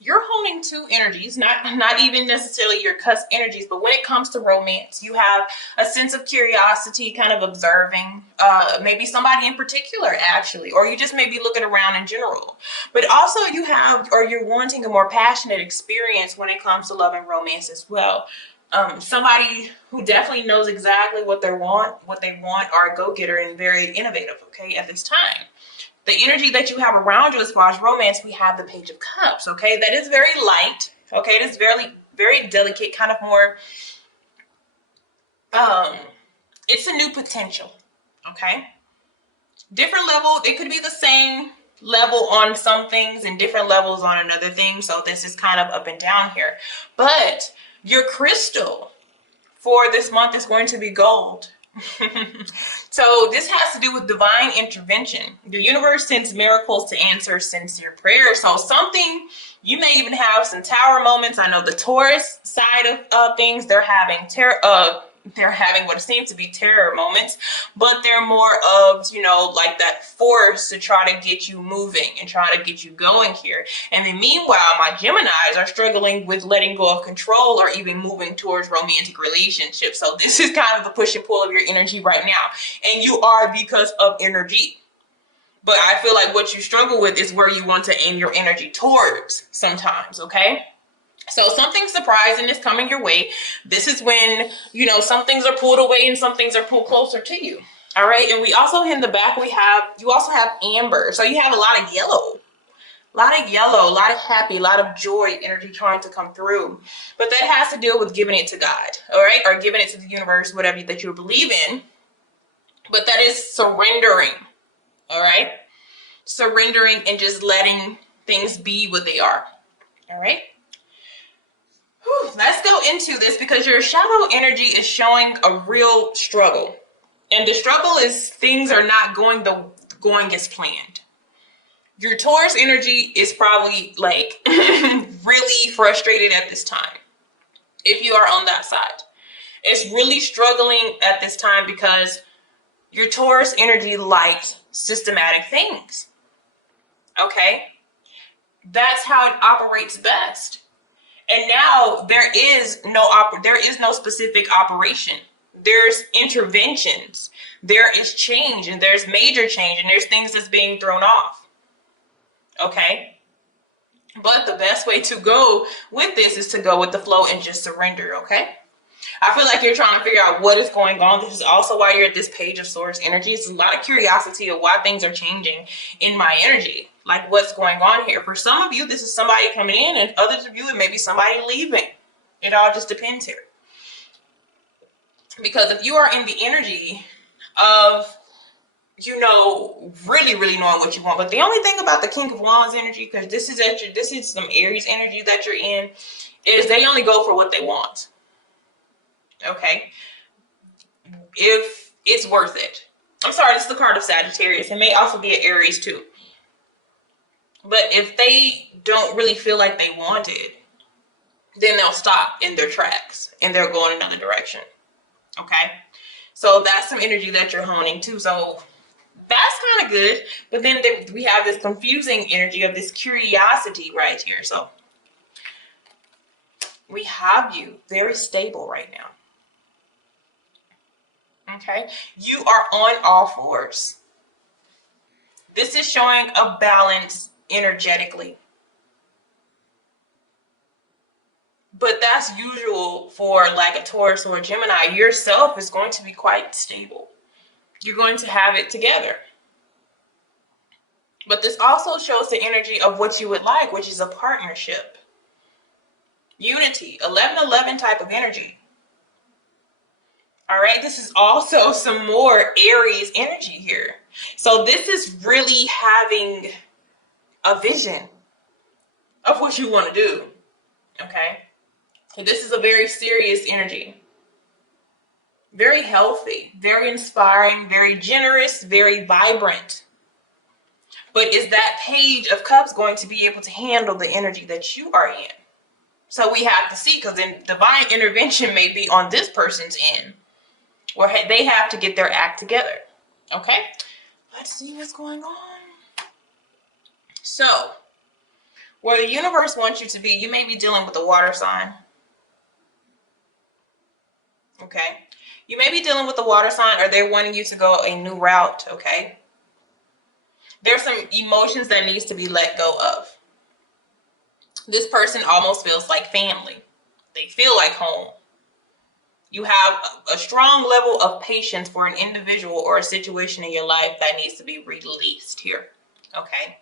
You're holding two energies, not even necessarily your cusp energies, but when it comes to romance, you have a sense of curiosity, kind of observing, maybe somebody in particular, actually, or you just maybe looking around in general. But also you have, or you're wanting a more passionate experience when it comes to love and romance as well. Somebody who definitely knows exactly what they want, are a go-getter and very innovative, okay, at this time. The energy that you have around you as far as romance, we have the Page of Cups, okay? That is very light, okay? It is very, very delicate, kind of more, it's a new potential, okay? Different level, it could be the same level on some things and different levels on another thing, so this is kind of up and down here. But your crystal for this month is going to be gold. So this has to do with divine intervention. The universe sends miracles to answer sincere prayers. So something, you may even have some tower moments. I know the Taurus side of things, they're having what seems to be terror moments, but they're more of, like that force to try to get you moving and try to get you going here. And then meanwhile, my Geminis are struggling with letting go of control or even moving towards romantic relationships. So this is kind of the push and pull of your energy right now. And you are because of energy. But I feel like what you struggle with is where you want to aim your energy towards sometimes, okay? So something surprising is coming your way. This is when, some things are pulled away and some things are pulled closer to you. All right. And we also in the back, you also have amber. So you have a lot of yellow, a lot of happy, a lot of joy energy trying to come through. But that has to deal with giving it to God. All right. Or giving it to the universe, whatever that you believe in. But that is surrendering. All right. Surrendering and just letting things be what they are. All right. Let's go into this because your shadow energy is showing a real struggle. And the struggle is things are not going as planned. Your Taurus energy is probably like really frustrated at this time. If you are on that side, it's really struggling at this time because your Taurus energy likes systematic things. Okay? That's how it operates best. And now there is no specific operation. There's interventions. There is change, and there's major change, and there's things that's being thrown off. Okay? But the best way to go with this is to go with the flow and just surrender, okay? I feel like you're trying to figure out what is going on. This is also why you're at this Page of Swords energy. It's a lot of curiosity of why things are changing in my energy. Like what's going on here. For some of you, this is somebody coming in, and others of you, it may be somebody leaving. It all just depends here. Because if you are in the energy of, really, really knowing what you want. But the only thing about the King of Wands energy, because this is some Aries energy that you're in, is they only go for what they want. Okay? If it's worth it. I'm sorry, this is the card of Sagittarius. It may also be an Aries too. But if they don't really feel like they want it, then they'll stop in their tracks and they'll go in another direction. Okay? So that's some energy that you're honing too. So that's kind of good. But then we have this confusing energy of this curiosity right here. So we have you very stable right now. Okay? You are on all fours. This is showing a balance energetically. But that's usual for like a Taurus or a Gemini. Yourself is going to be quite stable. You're going to have it together. But this also shows the energy of what you would like, which is a partnership. Unity, 11-11 type of energy. All right, this is also some more Aries energy here. So this is really having a vision of what you want to do. Okay? So this is a very serious energy. Very healthy, very inspiring, very generous, very vibrant. But is that Page of Cups going to be able to handle the energy that you are in? So we have to see, because then divine intervention may be on this person's end, or they have to get their act together. Okay? Let's see what's going on. So Where the universe wants you to be, you may be dealing with a water sign. Okay? You may be dealing with a water sign, or they're wanting you to go a new route, okay? There's some emotions that needs to be let go of. This person almost feels like family. They feel like home. You have a strong level of patience for an individual or a situation in your life that needs to be released here, okay?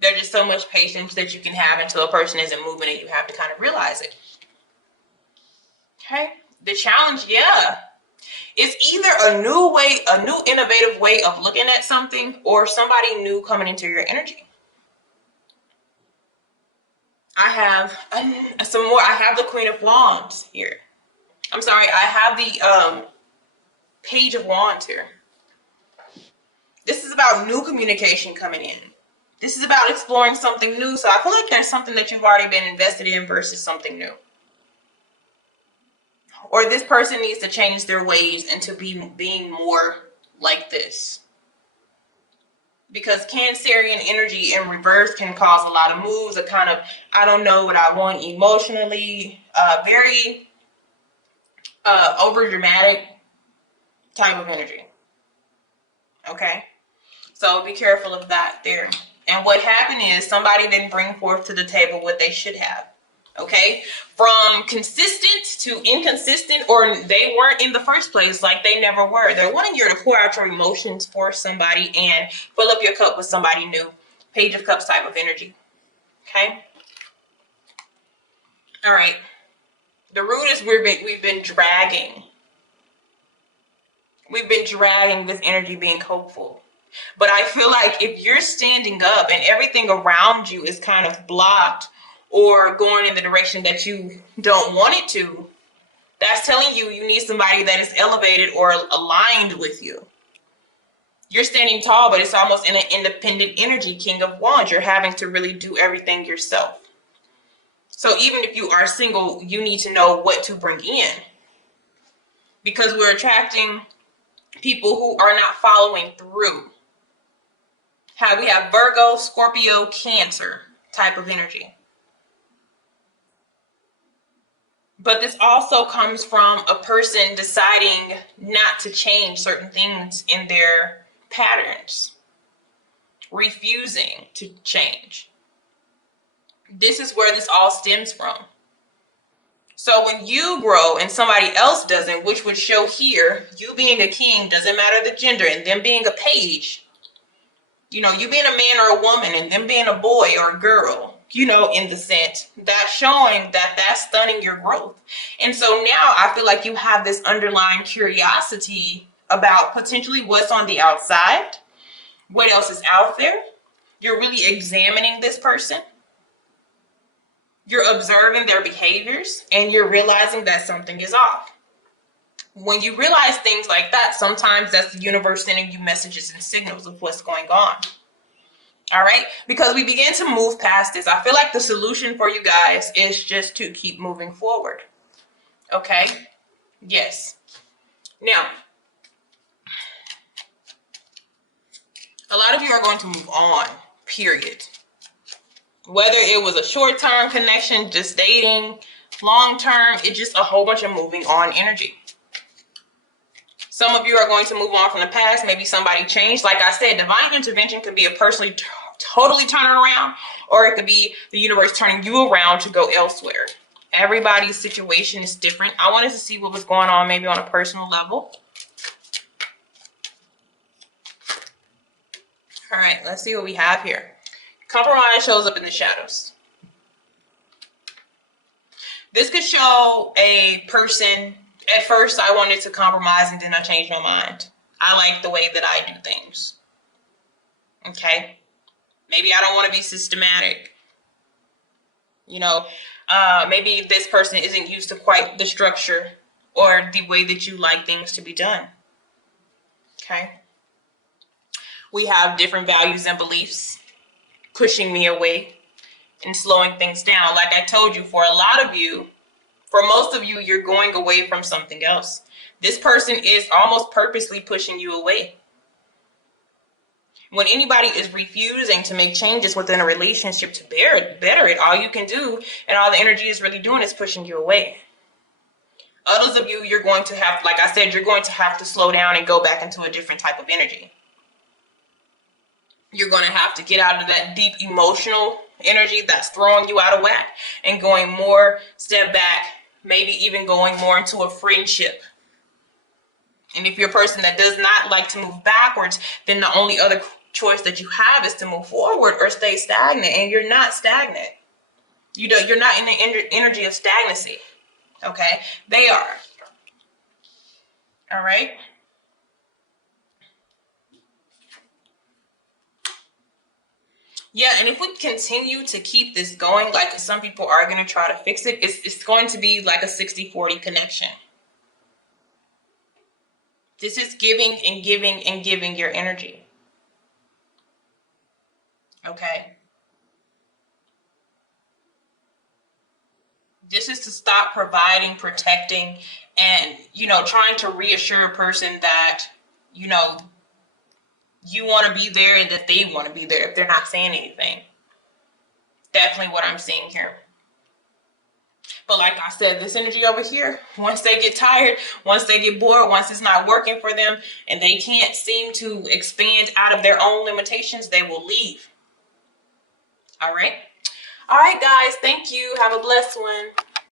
There's just so much patience that you can have until a person isn't moving and you have to kind of realize it. Okay? The challenge, yeah. It's either a new way, a new innovative way of looking at something, or somebody new coming into your energy. I have some more. I have the Queen of Wands here. I'm sorry, I have the Page of Wands here. This is about new communication coming in. This is about exploring something new. So I feel like there's something that you've already been invested in versus something new. Or this person needs to change their ways into being more like this. Because Cancerian energy in reverse can cause a lot of moves, a kind of, I don't know what I want emotionally, very over dramatic type of energy. Okay? So be careful of that there. And what happened is somebody didn't bring forth to the table what they should have. Okay? From consistent to inconsistent, or they weren't in the first place, like they never were. They're wanting you to pour out your emotions for somebody and fill up your cup with somebody new. Page of Cups type of energy. Okay? All right. The root is we've been dragging. We've been dragging this energy being hopeful. But I feel like if you're standing up and everything around you is kind of blocked or going in the direction that you don't want it to, that's telling you you need somebody that is elevated or aligned with you. You're standing tall, but it's almost in an independent energy, King of Wands. You're having to really do everything yourself. So even if you are single, you need to know what to bring in. Because we're attracting people who are not following through. We have Virgo, Scorpio, Cancer type of energy. But this also comes from a person deciding not to change certain things in their patterns, refusing to change. This is where this all stems from. So when you grow and somebody else doesn't, which would show here, you being a king, doesn't matter the gender, and them being a page, you know, you being a man or a woman and them being a boy or a girl, you know, in the sense, that's showing that that's stunning your growth. And so now I feel like you have this underlying curiosity about potentially what's on the outside, what else is out there. You're really examining this person. You're observing their behaviors and you're realizing that something is off. When you realize things like that, sometimes that's the universe sending you messages and signals of what's going on. All right? Because we begin to move past this. I feel like the solution for you guys is just to keep moving forward. Okay? Yes. Now, a lot of you are going to move on, period. Whether it was a short-term connection, just dating, long-term, it's just a whole bunch of moving on energy. Some of you are going to move on from the past. Maybe somebody changed. Like I said, divine intervention could be a personally totally turning around, or it could be the universe turning you around to go elsewhere. Everybody's situation is different. I wanted to see what was going on maybe on a personal level. All right, let's see what we have here. Compromise shows up in the shadows. This could show a person, at first I wanted to compromise and then I changed my mind. I like the way that I do things. Okay? Maybe I don't want to be systematic. You know, maybe this person isn't used to quite the structure or the way that you like things to be done. Okay? We have different values and beliefs pushing me away and slowing things down. Like I told you, for a lot of you, for most of you, you're going away from something else. This person is almost purposely pushing you away. When anybody is refusing to make changes within a relationship to better it, all you can do and all the energy is really doing is pushing you away. Others of you, you're going to have, like I said, you're going to have to slow down and go back into a different type of energy. You're going to have to get out of that deep emotional energy that's throwing you out of whack and going more step back, maybe even going more into a friendship. And if you're a person that does not like to move backwards, then the only other choice that you have is to move forward or stay stagnant. And you're not stagnant. You're not in the energy of stagnancy. Okay? They are. All right? Yeah, and if we continue to keep this going, like some people are going to try to fix it, it's going to be like a 60-40 connection. This is giving and giving and giving your energy. Okay? This is to stop providing, protecting, and, trying to reassure a person that, you want to be there and that they want to be there if they're not saying anything. Definitely what I'm seeing here. But like I said, this energy over here, once they get tired, once they get bored, once it's not working for them and they can't seem to expand out of their own limitations, they will leave. All right. All right, guys. Thank you. Have a blessed one.